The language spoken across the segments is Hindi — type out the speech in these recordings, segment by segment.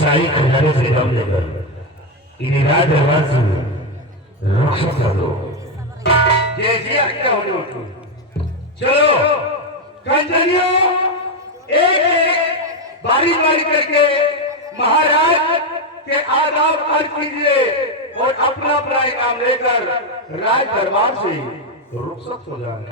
शाही खजाने से दम लेकर इन्हें राज दरबार से रुखसत कर दो। ये क्या हो रहा? चलो कंजरियों, एक एक बारी बारी करके महाराज के आदाब अर्ज कीजिए और अपना अपना इनाम लेकर राज दरबार से रुखसत हो जाए।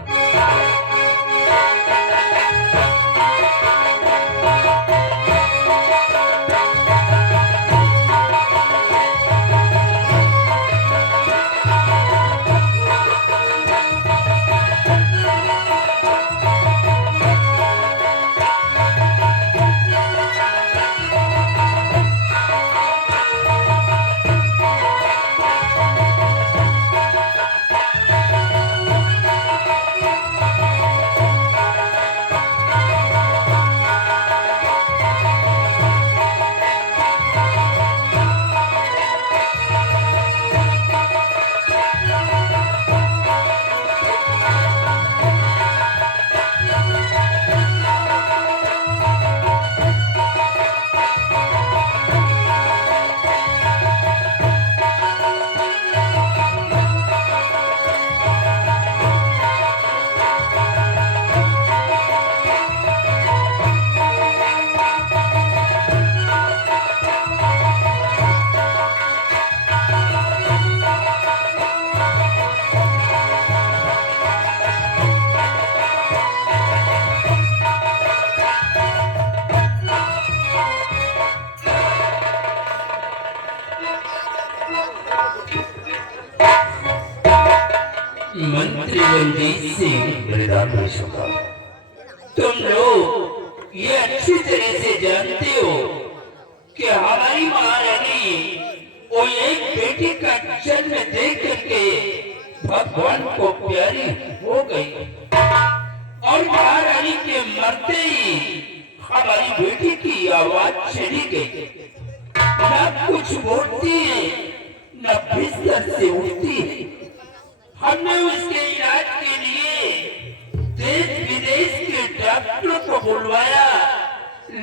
मंत्री रंजीत सिंह बलिदान तुम लोग ये अच्छी तरह से जानते हो कि हमारी महारानी वो एक बेटी का जन्म दे करके भगवान को प्यारी हो गई और महारानी के मरते ही हमारी बेटी की आवाज चली गई। न कुछ बोलती है न बिस्तर से उठती है। हमने उसके इलाज के लिए देश विदेश के डॉक्टरों को बुलवाया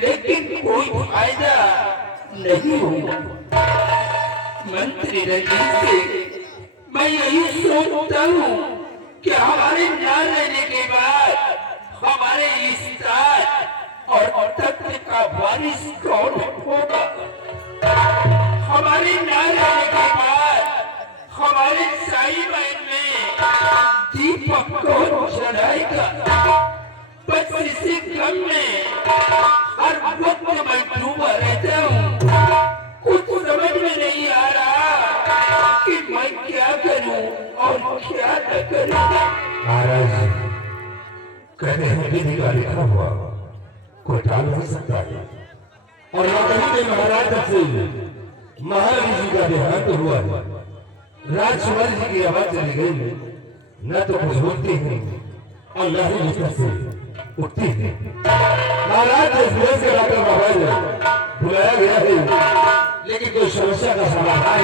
लेकिन कोई फायदा नहीं हुआ। मंत्री रंजीत से मैं यही सोचता हूँ कि हमारे न रहने के बाद हमारे इस ताज और तख्त का वारिस कौन होगा। हमारे न रहने के बाद हमारे शाही महल में दीपक कौन जलाएगा। बस इसी क्रम में हर वक्त मैं डूबा रहता हूँ। कुछ समझ में नहीं आ रहा कि मैं क्या करूं और क्या न करूं। महाराज कहते हैं विधि का लिखा हुआ कोई टाल नहीं सकता है। और नौकरी में महाराज से महारानी जी का देहांत हुआ। राजकुमार जी की आवाज चली गई। न तो कुछ बोलती है और न ही बिस्तर से उठती है। महाराज को से डॉक्टर बाबा बुलाया गया है लेकिन कोई समस्या का समाधान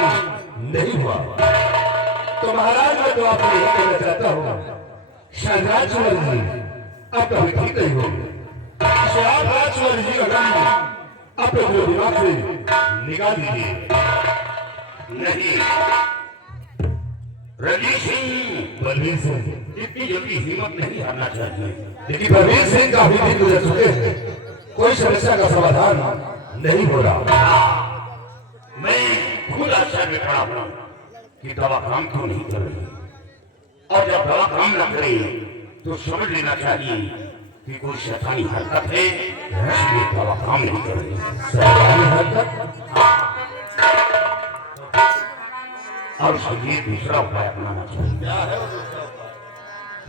नहीं हुआ। तो महाराज मैं तो आपको यह कहना चाहता हूँ शायद राजकुमार जी अब कभी ठीक नहीं होगी। राजकुमार जी का काम अपने दिमाग से निकाल दीजिए। नहीं रणजीत सिंह, बलवीर सिंह इतनी जल्दी हिम्मत नहीं हारना चाहिए। लेकिन बलवीर सिंह का भी दिन गुजर चुके हैं। कोई समस्या का समाधान नहीं हो रहा। मैं खुद आशा में खड़ा हूं कि दवा काम क्यों नहीं कर रही। और जब दवा काम न करे तो समझ लेना चाहिए कि कोई शैतानी हरकत है, इसलिए दवा काम नहीं कर रही। शैतानी हरकत? और इसलिए दूसरा उपाय अपनाना चाहिए।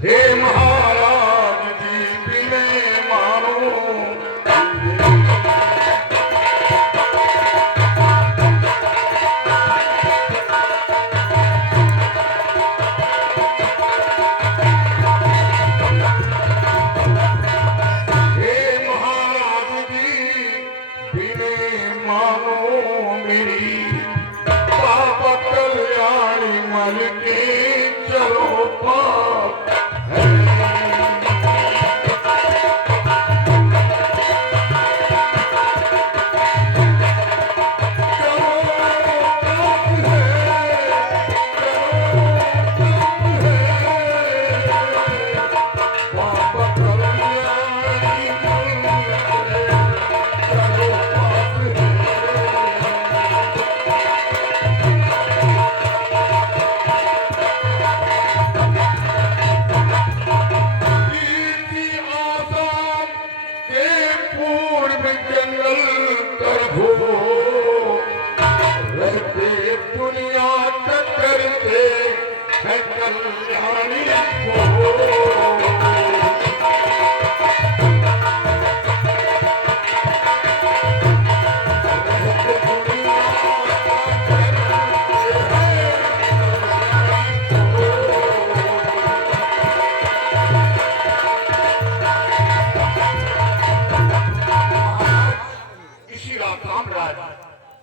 हे महाराज जी बिने मानो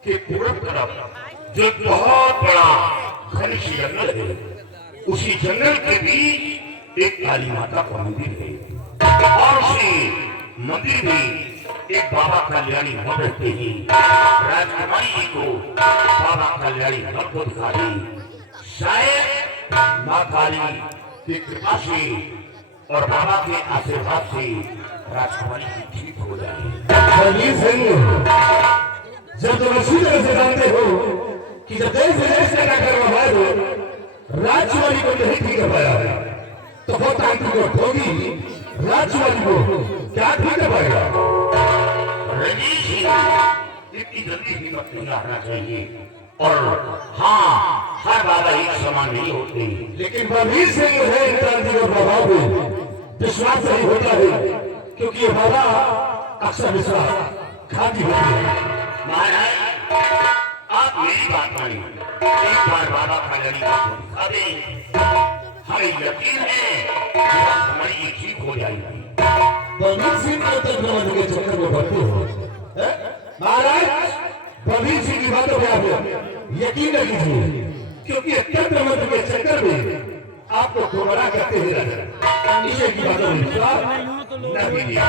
के पूरब तरफ जो बहुत बड़ा घनिष्ठ जंगल है, उसी जंगल के बीच एक काली माता का मंदिर है और उसी मंदिर में एक बाबा कल्याणी हो रहते हैं। राजकुमारी जी को बाबा कल्याणी घर को दिखा दी। शायद माँ काली की कृपा से और बाबा के आशीर्वाद से राजकुमारी जी ठीक हो जाए। जब तुम इसी तरह से जानते हो कि जब देश विदेश का कर्मवाद राजकुमारी को नहीं ठीक कर पाया तो वो तांत्रिक और भोगी राजकुमारी को क्या ठीक कर पाएगा। इतनी जल्दी हिम्मत नहीं हारना चाहिए। और हाँ, हर बाबा एक समान नहीं होते। लेकिन बलवीर सिंह है तांत्रिक और प्रभाव को विश्वास नहीं होता है क्योंकि ये बाबा अक्सर मिश्रा खाती होती है। महाराज आप मेरी बात मानिए, एक बार बाबा का लड़ी को दिखा दें, हमें यकीन है कि हमारी ये ठीक हो जाएगी। बलबीर सिंह को तो प्रबंध के चक्कर में पड़ते हो महाराज। बलबीर सिंह की बातों पे आप यकीन न कीजिए, क्योंकि तंत्र मंत्र के चक्कर में आपको गुमराह करते हुए रहते हैं। ईश्वर की बातों में विश्वास न कीजिए।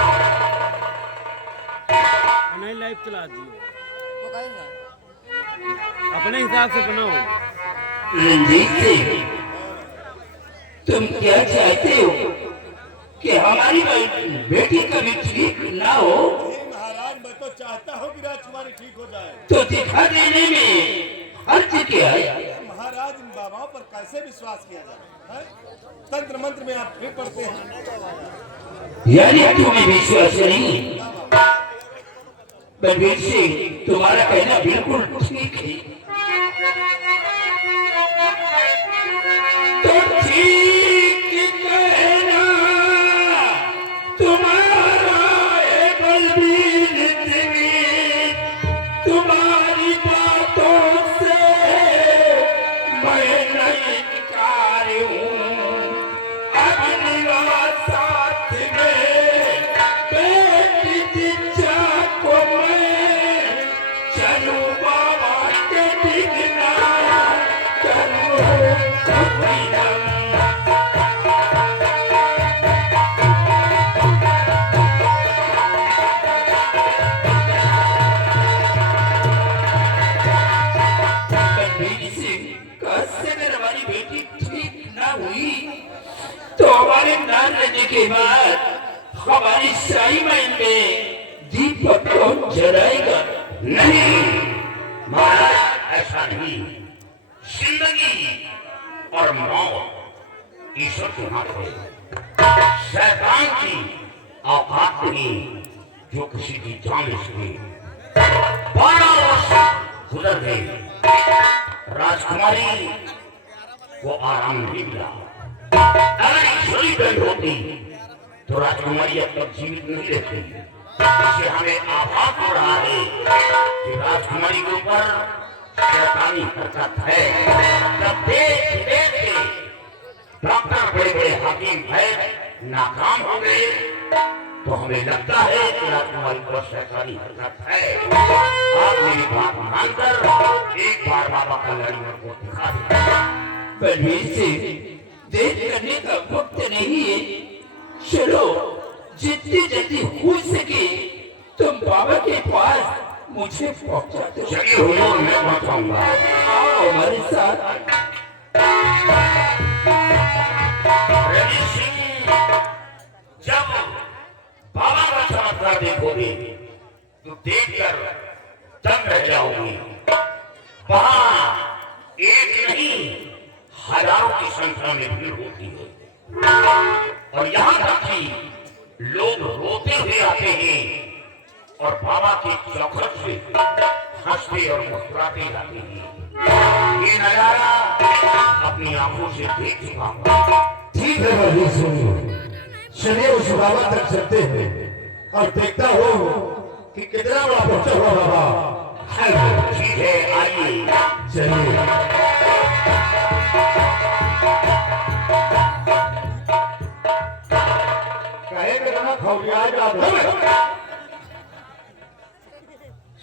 नहीं लाइव चला दिए, अपने हिसाब से बनाओ। रंजीत सिंह, तुम क्या चाहते हो कि हमारी बेटी कभी ठीक ना हो? महाराज मैं तो चाहता हूँ कि राजकुमारी ठीक हो जाए। तो दिखा देने में अर्थ क्या है? महाराज इन बाबाओं पर कैसे विश्वास किया जाए है? तंत्र मंत्र में आप फिर पढ़ते हैं। यानी तुम्हें विश्वास नहीं? बलबीर सिंह, तुम्हारा कहना बिल्कुल ठीक है। तो ठीक कहना तुम्हारा है बलबीर सिंह, तुम्हारी बातों से मैं नहीं इनकार हूँ। अपनी साथ में बेटी दीक्षा को मैं चलूं बाबा के बिना करूं अपनी हमारी बेटी ठीक ना हुई तो हमारे न रहने के बाद हमारी शाही महल में दीपक कौन जलाएगा? नहीं महाराज, ऐसा नहीं। जिंदगी और मौत ईश्वर के हाथ है। शैतान की औकात नहीं जो किसी की जान ले सके। 12 वर्ष गुजर गए, राजकुमारी को आराम नहीं मिला। अगर ईश्वरी दंड होती तो राजकुमारी अब तक जीवित नहीं रहती। इससे हमें आभास हो रहा है कि राजकुमारी के ऊपर शैतानी हरकत है। जब देख देख के डॉक्टर बड़े बड़े हकीम वैद नाकाम हो गए तो हमें लगता है कि राजकुमारी पर शैतानी हरकत है। आप मेरी बात मानकर एक बार बाबा का लड़ी को दिखा दें। बलबीर सिंह, देर करने का वक्त नहीं है। चलो, जितनी जल्दी हो सके तुम बाबा के पास मुझे पहुंचा दो। चलिए हुजूर, मैं पहुंचाऊंगा। आओ हमारे साथ। रवि सिंह, जब बाबा का चमत्कार देखोगे तो देखकर दंग रह जाओगे। वहां एक नहीं हजारों की संख्या में भीड़ होती है और यहाँ तक कि लोग रोते हुए आते हैं और बाबा के चौखट से हंसते और मुस्कुराते जाते हैं। ये नजारा अपनी आंखों से देख चुका हूँ। ठीक है बलबीर सिंह, चलिए उस बाबा तक चलते हैं और देखता हूँ कि कितना बड़ा पहुंचा हुआ बाबा है। ठीक है, आइए। चलिए।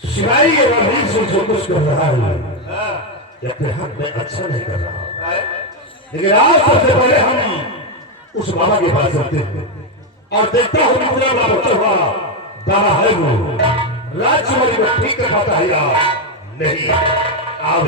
शिवाई ये बलबीर सिंह जो कुछ कर रहा है ये अपने हक में अच्छा नहीं कर रहा, लेकिन आज सबसे पहले हम उस बाबा के पास चलते हैं और देखता हूँ कितना बड़ा बच्चा हुआ बाबा है वो राजकुमारी को ठीक कर पाता है या नहीं। आओ